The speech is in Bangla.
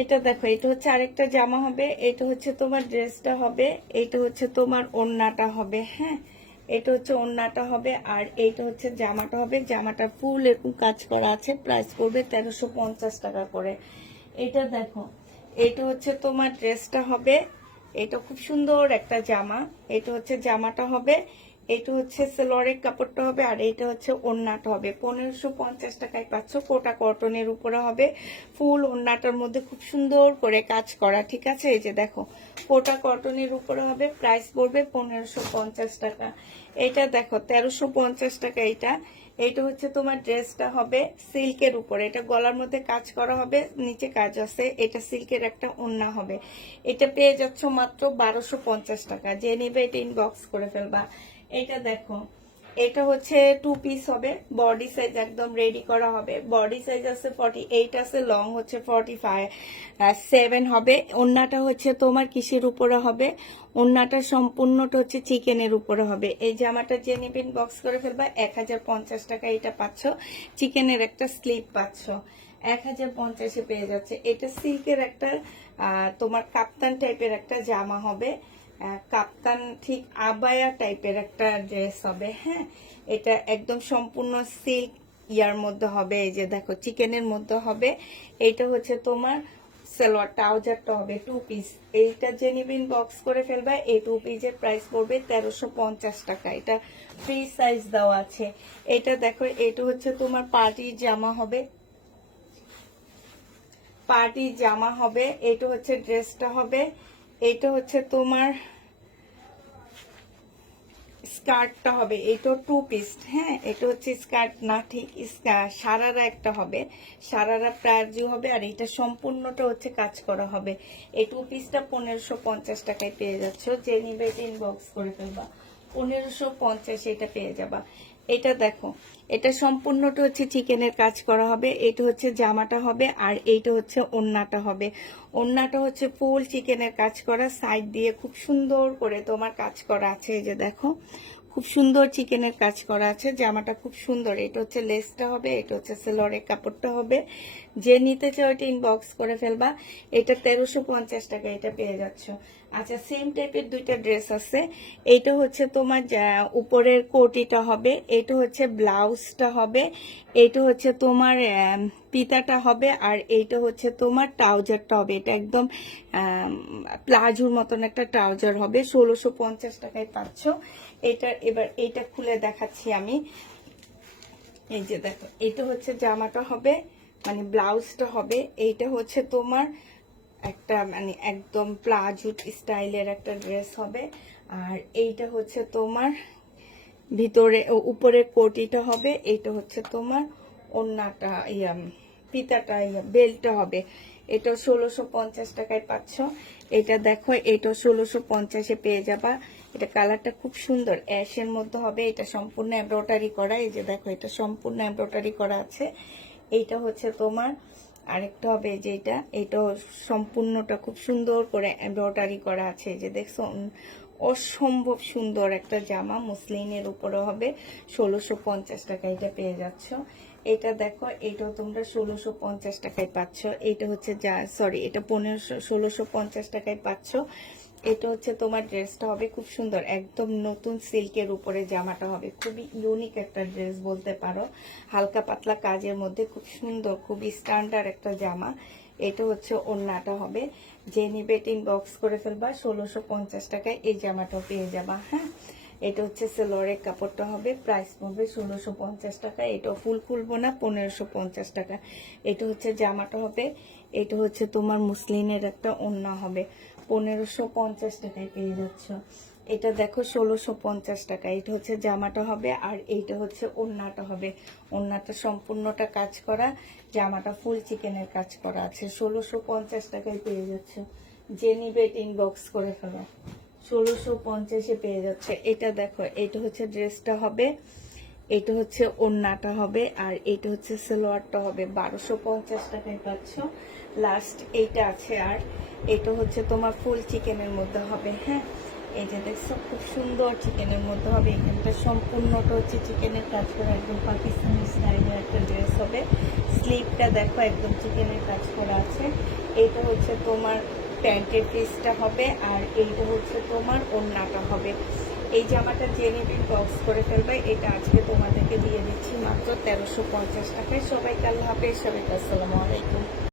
এটা দেখো, এটা হচ্ছে আরেকটা জামা হবে, এটা হচ্ছে তোমার ড্রেসটা হবে, এটা হচ্ছে তোমার ওড়নাটা হবে হ্যাঁ? এটা হচ্ছে ওড়নাটা হবে আর এইটা হচ্ছে জামাটা হবে, জামাটা ফুল এরকম কাজ করা আছে প্রাইস পড়বে তেরোশো পঞ্চাশ টাকা করে। এটা দেখো, এটা হচ্ছে তোমার ড্রেসটা হবে, এটা খুব সুন্দর একটা জামা, এটা হচ্ছে জামাটা হবে এটা হচ্ছে সেলোয়ারের কাপড়টা হবে আর এটা হচ্ছে ওড়নাটা হবে। পনেরোশো পঞ্চাশ টাকায় পাচ্ছ, কোটা কটনের উপরে হবে। ফুল ওড়নাটার মধ্যে খুব সুন্দর করে কাজ করা, ঠিক আছে? এই যে দেখো, কোটা কটনের উপরে হবে, প্রাইস পড়বে পনেরোশো পঞ্চাশ টাকা। এটা দেখো, তেরোশো পঞ্চাশ টাকা এটা। এটা হচ্ছে তোমার ড্রেসটা হবে সিল্কের উপরে। এটা গলার মধ্যে কাজ করা হবে, নিচে কাজ আছে, এটা সিল্কের একটা ওড়না হবে। এটা পেয়ে যাচ্ছ মাত্র বারোশো পঞ্চাশ টাকা। যে নেবে এটা ইনবক্স করে ফেলবা। এটা দেখো। এটা হচ্ছে টু পিস হবে। বডি সাইজ একদম রেডি করা হবে। বডি সাইজ আছে ফর্টি এইট আছে লং হচ্ছে ফর্টি ফাইভ সেভেন হবে। ওন্নাটা হচ্ছে তোমার কিসের উপরে হবে? ওন্নাটা সম্পূর্ণটা হচ্ছে চিকেনের উপরে হবে। এই জামাটা যে নেবেন বক্স করে ফেলবা, এক হাজার পঞ্চাশ টাকা এটা পাচ্ছ। চিকেনের একটা স্লিপ পাচ্ছ। এক হাজার পঞ্চাশে পেয়ে যাচ্ছে। এটা সিল্কের একটা তোমার কাপ্তান টাইপের একটা জামা হবে। কাপ্তান ঠিক আবায়া টাইপের একটা ড্রেস হবে হ্যাঁ? এটা একদম সম্পূর্ণ সিল্ক ইয়ার মধ্যে হবে, এই যে দেখো, চিকেনের মধ্যে হবে। এইটা হচ্ছে তোমার সালোয়ার, ট্রাউজারটা হবে টু পিস এইটা যে নিবেন বক্স করে ফেলবা, এই টু পিসের প্রাইস পড়বে তেরোশো পঞ্চাশ টাকা। এটা ফ্রি সাইজ দেওয়া আছে। এটা দেখো, এটা হচ্ছে তোমার পার্টির জামা হবে। পার্টি জামা হবে, এটা হচ্ছে ড্রেসটা হবে। এটা হচ্ছে তোমার স্কার্টটা হবে, এইটা টু পিস হ্যাঁ? এটা হচ্ছে স্কার্ট, না, ঠিক সারারা একটা হবে। সারারা প্রায় হবে আর এটা সম্পূর্ণটা হচ্ছে কাজ করা হবে। এই টু পিসটা পনেরোশো পঞ্চাশ টাকায় পেয়ে যাচ্ছ। যে নিবে ইনবক্স করে ফেলবা। পনেরোশো পঞ্চাশ এটা পেয়ে যাবা। এটা দেখো, এটা সম্পূর্ণটা হচ্ছে চিকেনের কাজ করা হবে, এটা হচ্ছে জামাটা হবে আর এইটা হচ্ছে ওন্নাটা হবে। ওন্নাটা হচ্ছে ফুল চিকেনের কাজ করা, সাইড দিয়ে খুব সুন্দর করে তোমার কাজ করা আছে, এই যে দেখো। খুব সুন্দর চিকেনের কাজ করা আছে, জামাটা খুব সুন্দর। এটা হচ্ছে লেসটা হবে, এটা হচ্ছে সেলরের কাপড়টা হবে। যে নিতে চাও এটা ইনবক্স করে ফেলবা। এটা তেরোশো পঞ্চাশ টাকা এটা পেয়ে যাচ্ছ। আচ্ছা সেম টাইপের দুইটা ড্রেস আছে। এইটা হচ্ছে তোমার উপরের কোটিটা হবে এটা হচ্ছে ব্লাউজটা হবে এটা হচ্ছে তোমার পিতাটা হবে, আর এইটা হচ্ছে তোমার ট্রাউজারটা হবে। এটা একদম প্লাজোর মতন একটা ট্রাউজার হবে, ষোলোশো পঞ্চাশ টাকায় পাচ্ছ। এটা এবার এইটা খুলে দেখাচ্ছি আমি। এই যে দেখো এটা হচ্ছে জামাটা হবে মানে ব্লাউজটা হবে, এইটা হচ্ছে তোমার একটা মানে একদম প্লাজো স্টাইলের একটা ড্রেস হবে। আর এইটা হচ্ছে তোমার ভিতরে উপরে কোটিটা হবে, এইটা হচ্ছে তোমার অন্যটা ইয়া পিতাটা ইয়া, বেল্টটা হবে। এটা ষোলোশো পঞ্চাশ টাকায় পাচ্ছ। এটা দেখো, এটা ষোলোশো পঞ্চাশে পেয়ে যাবা। এটা কালারটা খুব সুন্দর, অ্যাশের মধ্যে হবে। এটা সম্পূর্ণ এমব্রয়ডারি করা, এই যে দেখো, এটা সম্পূর্ণ এমব্রয়ডারি করা আছে। এইটা হচ্ছে তোমার আরেকটা হবে যে এটা এটা সম্পূর্ণটা খুব সুন্দর করে এমব্রয়ডারি করা আছে। যে দেখছ অসম্ভব সুন্দর একটা জামা মুসলিনের উপরে হবে, ষোলোশো পঞ্চাশ টাকা এটা পেয়ে যাচ্ছ। এটা দেখো এটা তোমরা ষোলোশো পঞ্চাশ টাকায় পাচ্ছ। এটা হচ্ছে যা সরি এটা পনেরোশো, ষোলোশো পঞ্চাশ টাকায় পাচ্ছ। এটা হচ্ছে তোমার ড্রেসটা হবে খুব সুন্দর। একদম নতুন সিল্কের উপরে জামাটা হবে। খুবই ইউনিক একটা ড্রেস বলতে পারো। হালকা পাতলা কাজের মধ্যে খুব সুন্দর, খুবই স্ট্যান্ডার্ড একটা জামা। এটা হচ্ছে ওড়নাটা হবে। যে নিবে বক্স করে ফেলবা, ষোলোশো পঞ্চাশ টাকায় এই জামাটাও পেয়ে যাবা হ্যাঁ? এটা হচ্ছে সেলোয়ারের কাপড়টা হবে। প্রাইস পড়বে ষোলোশো পঞ্চাশ টাকা এটাও ফুল খুলবো না, পনেরোশো পঞ্চাশ টাকা এটা হচ্ছে জামাটা হবে এটা হচ্ছে তোমার মুসলিনের একটা ওড়না হবে। পনেরোশো পঞ্চাশ টাকায় পেয়ে যাচ্ছ। এটা দেখো ষোলোশো পঞ্চাশ টাকা। এটা হচ্ছে জামাটা হবে আর এইটা হচ্ছে ওড়নাটা হবে। ওড়নাটা সম্পূর্ণটা কাজ করা, জামাটা ফুল চিকেনের কাজ করা আছে। ষোলোশো পঞ্চাশ টাকায় পেয়ে যাচ্ছ। যে নিবে ইনবক্স করে ফেলো। ষোলোশো পঞ্চাশে পেয়ে যাচ্ছে। এটা দেখো, এটা হচ্ছে ড্রেসটা হবে। এটা হচ্ছে ওড়নাটা হবে আর এটা হচ্ছে সালোয়ারটা হবে। বারোশো পঞ্চাশ টাকায় পাচ্ছ। লাস্ট এইটা আছে আর এটা হচ্ছে তোমার ফুল চিকেনের মধ্যে হবে হ্যাঁ? এই যে দেখছ, খুব সুন্দর চিকেনের মধ্যে হবে। এখানটা সম্পূর্ণটা হচ্ছে চিকেনের কাজ করা, একদম পাকিস্তানি স্টাইলের একটা ড্রেস হবে। স্লিপটা দেখো, একদম চিকেনের কাজ করা আছে। এইটা হচ্ছে তোমার প্যান্টের পিসটা হবে আর এইটা হচ্ছে তোমার ওড়নাটা হবে। এই জামাটা যে নেবেন বক্স করে ফেলবে, এটা আজকে তোমাদেরকে দিয়ে দিচ্ছি মাত্র তেরোশো পঞ্চাশ টাকায়। সবাইকে আল্লাহ হাফেজ, সবাইকে আসসালামু আলাইকুম।